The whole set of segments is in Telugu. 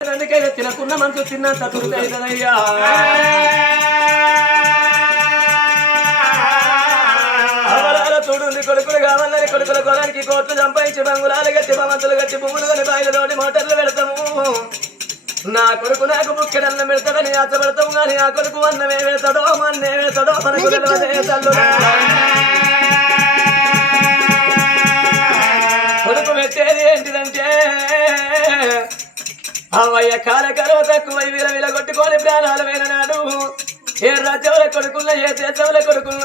అందుకైనా తినకున్న మనసు తిన్నంత తురుకైతుందయ్యా అవలాల చూడుంది కొడుకులు కావాలని కొడుకుల కొలానికి కోట్లు సంపాదించి బంగులాలు గట్టి భవంతులు గట్టి భూములు కొని బాయిలలోని మోటార్లు పెడతాము. నా కొడుకు నాకు బుక్కెడన్న పెడతాడని ఆశపడతాము కానీ ఆ కొడుకు అన్నమే పెడతాడో మన్నే పెడతాడో మనకు తెలియదే తల్లుడా. అవయ్య కాల కరువ తక్కువ వీర కొట్టుకొని ప్రాణాలు నాడు ఏ రాజ్యంలో కొడుకున్న ఏ దేశంలో కొడుకున్న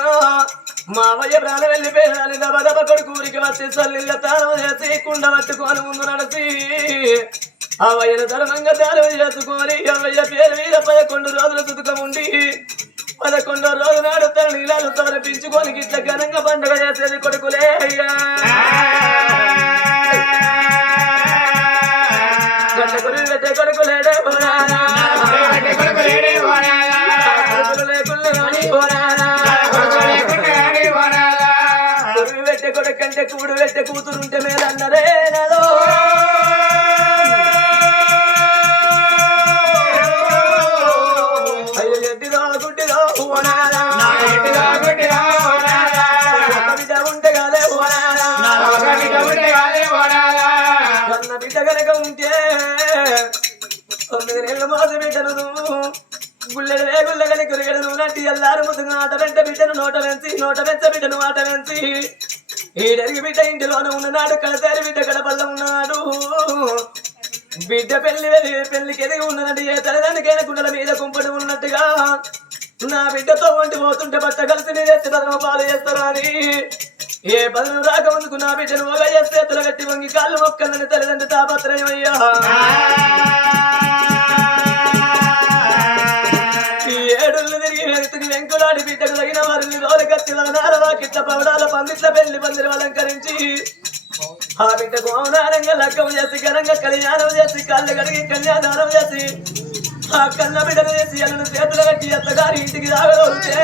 మా అవయ్య ప్రాణం వెళ్ళిపోయాలి దబ దబ కొడుకురికి వచ్చి సల్లిళ్ళ తానం చేసి కుండ పట్టుకొని ముందు నడిచి అవయ్యను ధర్మంగా దానం చేసుకొని అవయ్య పేరు మీద పదకొండు రోజులు చుతుకముండి పదకొండో రోజు నాడు తన నీళ్ళు సమర్పించుకొని ఇట్లా ఘనంగా పండుగ చేసేది కొడుకులే అయ్యా. కంటే కూడు పెట్టే కూతురుంటే మేలన్నరే బిడ్డ ఉంటే బిడ్డను గుల్లెడు వేగుల్ల కనుక కురిగడను నటి ఎల్లారు ముద్దుగా ఆట వెంట బిడ్డను నోట వెంచి నోట వెంచ బిడ్డను ఆట వెంచి. ఈడరికి బిడ్డ ఇంటిలోన ఉన్ననాడు కడతారి బిడ్డ కడపల్ల ఉన్నాడు బిడ్డ పెళ్ళి వెళ్ళి పెళ్ళికి ఎదిగి ఉన్నదంటే ఏ తల్లిదండ్రికైనా గుండెల మీద కుంపడి ఉన్నట్టుగా నా బిడ్డతో వంటి పోతుంటే బట్ట కలిసి మీద ఎత్తి బదనం పాలు చేస్తారా అని. ఏ బదులు రాక ముందుకు నా బిడ్డను ఒక చేస్తే ఎత్తుల కట్టి వంగి కాళ్ళు మొక్కందని తల్లిదండ్రి తాపత్రయం అయ్యా. ఏడుళ్ళు వెంకులాడి బిడ్డకు తగిన వారిని రోలు కత్తిల నారవా కిట్ల పవడాల పందిట్ల పెళ్ళి పందిరి అలంకరించి ఆ బిడ్డకు అవునారంగా లగ్గం చేసి ఘనంగా కళ్యాణం చేసి కళ్ళు కడిగి కళ్యాణం చేసి ఆ కన్న బిడ్డను చేసి అల్లను చేతులు కట్టి అత్తగారి ఇంటికి రాగలితే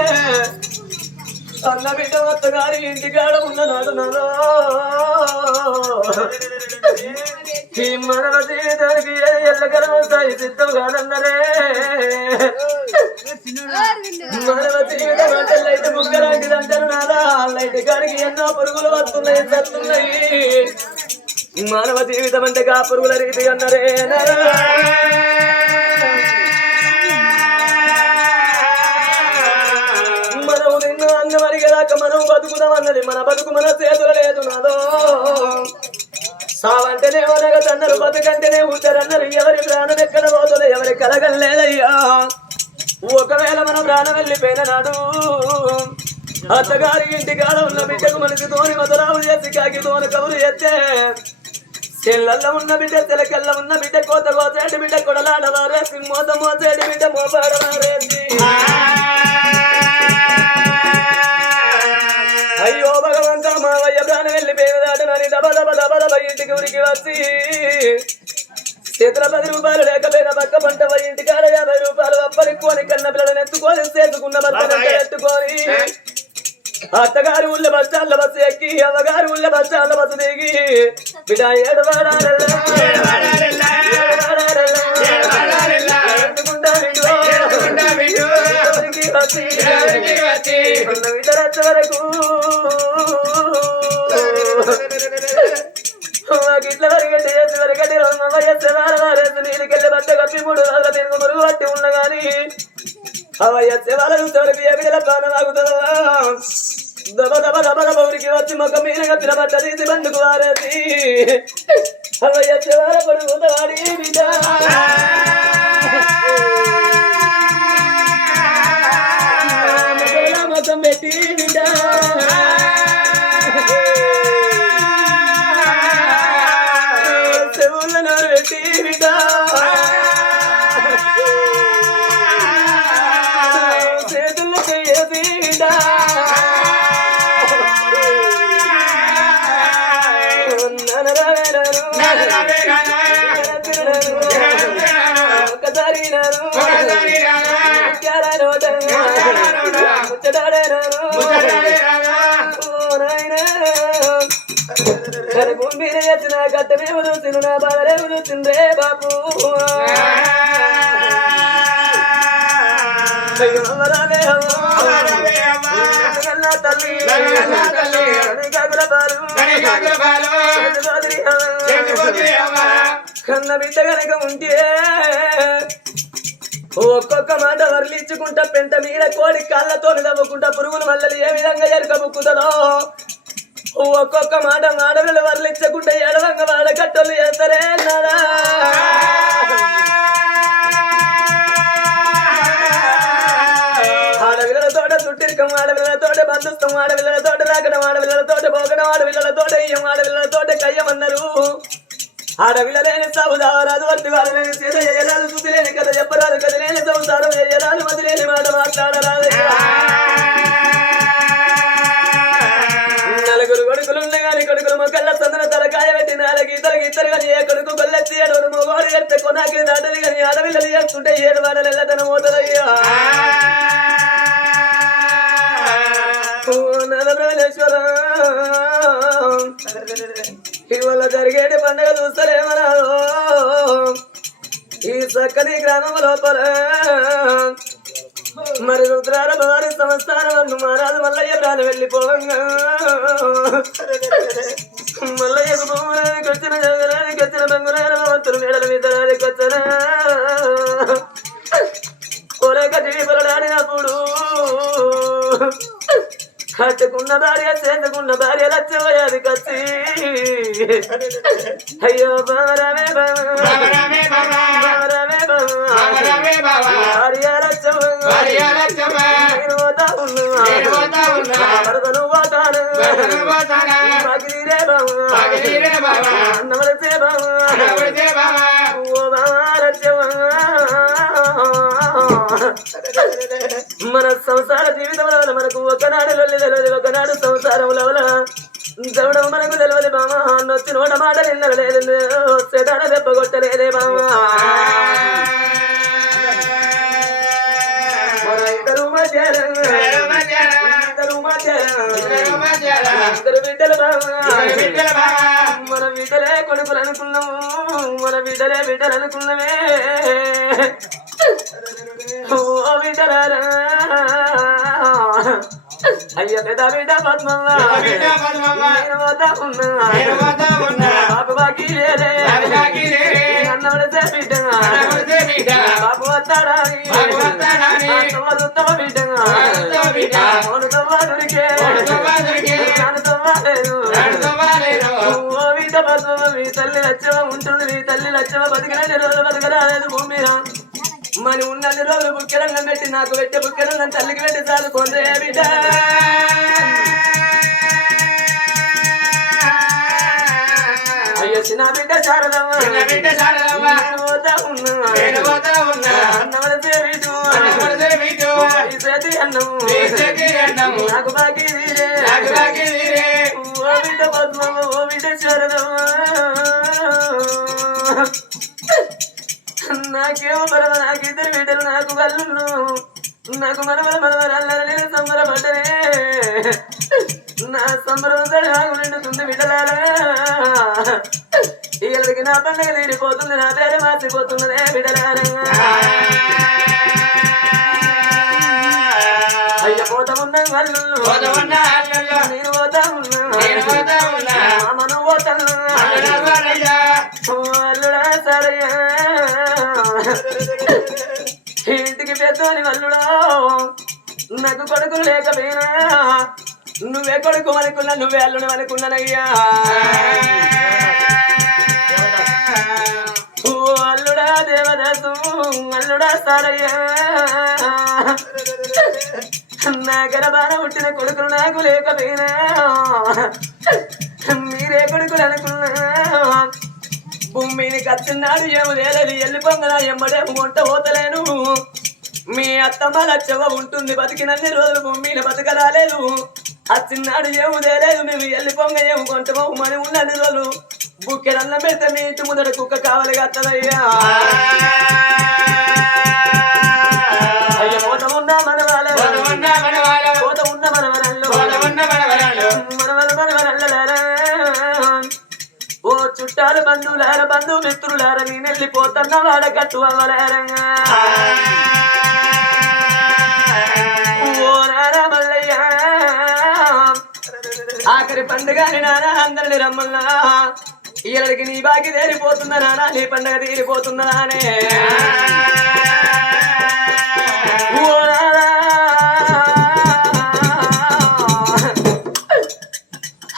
అన్న బిడ్డ అత్తగారి ఇంటికాడ ఉన్ననాడు నాదో ఈ మనవ జీవితానికి ఎల్లగలం సాయి సిద్ధం కాదన్నరే మనవ జీవితం అంటే లైట్ ముగ్గలాంటిది అంటారు నాదా లైట్ గారికి ఎన్నో పురుగులు వస్తున్నాయి చస్తున్నాయి మానవ జీవితం అంటే గా పురుగుల రీతి అన్నరే మనం నిన్ను అన్న వరిగేదాకా మనం బతుకుదాం అన్నది. మన బతుకు మన చేతులు లేదు నాదో. సావంటేనే అనగా తన్నరు బతుకంటేనే ఊతారన్నారు. ఎవరి ప్రాణం ఎక్కడ పోతుందో ఎవరి కలగలేదయ్యా ఒకవేళ మన ప్రాణం వెళ్ళిపోయిన నాడు అత్తగారి ఇంటి కాడ ఉన్న బిడ్డకు మనకి తోని మధురావు చేసి కాకి తోని కబురు చేస్తే చెల్లల్లో ఉన్న బిడ్డ తెలకెల్ల ఉన్న బిడ్డ కోత కోసేటి బిడ్డ కొడలాడవారేసి మోత మోసేటి బిడ్డ మోపాడవారేసి అయ్యో భగవంతా మావయ్య ప్రాణం వెళ్ళిపోయిన దాటనని దబ దబ దబ దబ ఇంటికి ఉరికి వచ్చి చేతుల పది రూపాయలు లేకపోయినా పక్క పంట పోయి ఇంటికాడ యాభై రూపాయలు అప్పలుకొని కన్న పిల్లలను ఎత్తుకొని చేసుకున్న భర్తను ఎత్తుకొని అత్తగారు ఊళ్ళ బస్ స్టాండ్ల బస్సు ఎక్కి అవ్వగారు ఊళ్ళ బస్ స్టాండ్ల బస్సు దిగి బిడ్డ ఏడవాడాలల్లా, ఏడవాడాలల్లా, వరగట్టి నీళ్ళకెళ్ళి బట్ట కప్పి మూడు రోజుల తిరుగు మురుగు పట్టి ఉన్న గాని అవయ్య శివాలకు తొలగి ప్రాణం ఆగుతుందా దబ దబ దబ దబ వచ్చి మొక్క మీద కప్పిన బట్ట తీసి బండుకు వారేసి. అవయ్య శివాల వాడి బిడ్డ. భూమిని వచ్చిన గట్టమేమో చూసిండు నా బాధలేమో చూసిండ్రే బాబు. కన్న బిడ్డ కనుక ఉంటే ఒక్కొక్క మాట వరలించుకుంటా పెంట మీద కోడి కళ్ళతో నవ్వుకుంటా పురుగులు మల్లలు ఏ విధంగా ఎరకబుక్కుతుందో. ఒక్కొక్క మాట మాడవిలు వర్లించకుండా ఎడవంగ వాడ కట్టలు చేస్తారే నాడా ఆడవిల్ల తోట చుట్టిరికం ఆడవిల్ల తోట బంధుత్వం ఆడవిల్ల తోట రాకడం ఆడవిల్ల తోట పోకడం ఆడవిల్ల తోట ఇయ్యం ఆడవిల్ల తోట కయ్యమన్నారు. ఆడవిడలేని లేని సాగుదారాదు వంటి వారు లేని సీత చేయరాదు శుద్ధి లేని కథ చెప్పరాదు కథ లేని సంసారం చేయరాదు మతి లేని మాట మాట్లాడరాదు. నలుగురు కొడుకులు ఉండగాని కొడుకులు మొక్కల సందన తలకాయ పెట్టి నాలుగు ఇద్దరు ఇద్దరు కానీ ఏ కొడుకు కొల్లెత్తి ఏడు మొగోడు ఎత్తే కొనాకి దాటది కానీ అడవిల్లలు చేస్తుంటే ఏడు వాడలు ఎల్లతన మోతదయ్యా. ఇవాళ జరిగేటి పండుగ చూస్తారేమరాదు ఈ చక్కని గ్రామం లోపల మరి రుద్రాల వారి సంస్థానం మారాదు మల్లయ్య ప్రాణం వెళ్ళిపోవంగా మల్లయ్యకు బొమ్మరానికి వచ్చిన జగరానికి వచ్చిన బంగురాల భవంతులు మేడల మీద రానికి వచ్చిన కొరక జీవులడాడినప్పుడు కట్టుకున్న భార్య చేసుకున్న భార్య లచ్చవయాది కచ్చి అయ్యో బామరమే బామరమే భార్య లచ్చవ నేను పోతా ఉన్నా. భరతను పోతాను. పగిలిరే బామ అన్నవలసే బామ ఓ మన సంసార జీవితం వల్ల మనకు ఒకనాడు లొల్లి తెలియదు ఒకనాడు సంసారంలో చదవడం మనకు తెలియదు బామ నొచ్చి నోట మాట నిన్నలేదు చెడాన దెబ్బ కొట్టలేదే బామ మన ఇద్దరు మధ్యాహ్నం ఇద్దరు మధ్యాహ్నం ఇద్దరు బిడ్డలు బామ మన బిడ్డలే కొడుకులు అనుకున్నాము. మన బిడ్డలే బిడ్డలు అనుకున్నవే. అయ్య పెద్ద బిడ్డ పద్మవ్వ నేను వద్ద ఉన్నా బాబు లేదే అన్నవడితే బిడ్డ బాబు వస్తాడా తమ బిడ్డ మౌను తల్లి లచ్చవ ఉంటుంది తల్లి లచ్చవ బతికిన రోజులు బతకరాలేదు భూమి మరి ఉన్నన్ని రోజులు బుక్కెడంగా పెట్టి నాకు పెట్టే బుక్కెడంగా తల్లికి పెట్టి చాలు కొందే బిడ్డ. అయ్యో చిన్న బిడ్డ శారదమ్మ. నేను పోతా ఉన్నా. అన్నవరసే వీటు ఈ చేతి అన్నము. నాకు బాకీ తీరే ఓ బిడ్డ పద్మమ్మ ఓ బిడ్డ శారదమ్మ. నాకేమో పరమ నాకు ఇద్దరు బిడ్డలు నాకు వల్లు నాకు మనవల మనవరాళ్ళని నేను సంబరపడ్డనే నా సంబరం నాకు నిండుతుంది బిడ్డలారా. ఇళ్ళకి నా పండుగ తీరిపోతుంది నా పేరు మార్చిపోతున్నదే బిడ్డలారా. అయ్య పోత ఉన్న వాళ్ళు నేను పోతా ఉన్నా. మనం పోతాను ఇంటికి పెద్దోని వల్లుడా. నాకు కొడుకులు లేకపోయినా నువ్వే కొడుకు అనుకున్నా నువ్వే అల్లుడు అనుకున్నానయ్యా. ఓ అల్లుడా దేవదాసు అల్లుడా సారయ్యా. నా గర్భాన పుట్టిన కొడుకులు నాకు లేకపోయినా మీరే కొడుకులు అనుకున్నా. భూమిని కత్తున్నాడు ఏమో లేలేదు ఎల్లి పొంగన ఎమ్మడేమో వంట పోతలేను. మీ అత్తమ్మ లచ్చవ ఉంటుంది బతికినన్ని రోజులు భూమిని బతకరాలేదు. అచ్చిన్నాడు ఏమో లేదు మేము ఎల్లి పొంగ ఏమి కొంట బహుమని ఉన్నది రోజులు బుక్కెడల్లం పెడితే మీ ఇంటి ముందర కుక్క కావాలి కత్తదయ్యా చుట్టాలు బంధువులార బంధు మిత్రులార నేను వెళ్ళిపోతున్న వాడ కట్టు అవ్వలేరంగా ఆఖరి పండుగ నానా అందరిని రమ్మన్నా. ఇళ్ళకి నీ బాకి తేరిపోతుందా నానా? నీ పండుగ తీరిపోతుందా నానే?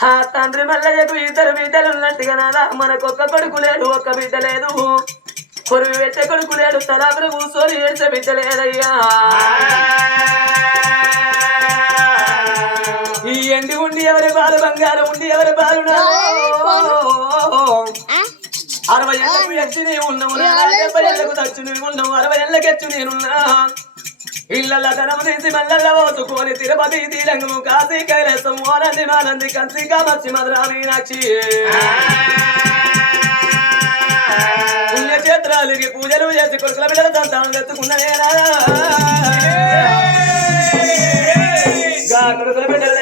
ఆ తండ్రి మల్లయ్యకు ఇద్దరు బిడ్డలు ఉన్నట్టుగా నాదా. మనకొక్క కొడుకు లేడు ఒక్క బిడ్డ లేదు. కొరువు పెట్టే కొడుకు లేడు తలాపురి కూర్చొని ఏడ్చే బిడ్డ లేదయ్యా. ఈ ఎండి ఉండి ఎవరి బాలు బంగారం ఉండి ఎవరి బాలు అరవై ఏళ్ళకు ఎచ్చి నీ ఉన్నావు డెబ్బై ఏళ్ళకు తచ్చు నీ ఉన్నావు అరవై ఏళ్ళకి ఎచ్చు నేనున్నా. ఇళ్ళ తీసి మల్లల్ల పోసుకొని తిరుపతి తీరంగము కాశీ కైలాసం ఆనంది మానంది కంచి కామర్చి మధురా మీనాక్షి. పుణ్యక్షేత్రాలకి పూజలు చేసి కొడుకుల బిడ్డల సంతానం తెచ్చుకున్నదేనా గా కొడుకుల బిడ్డల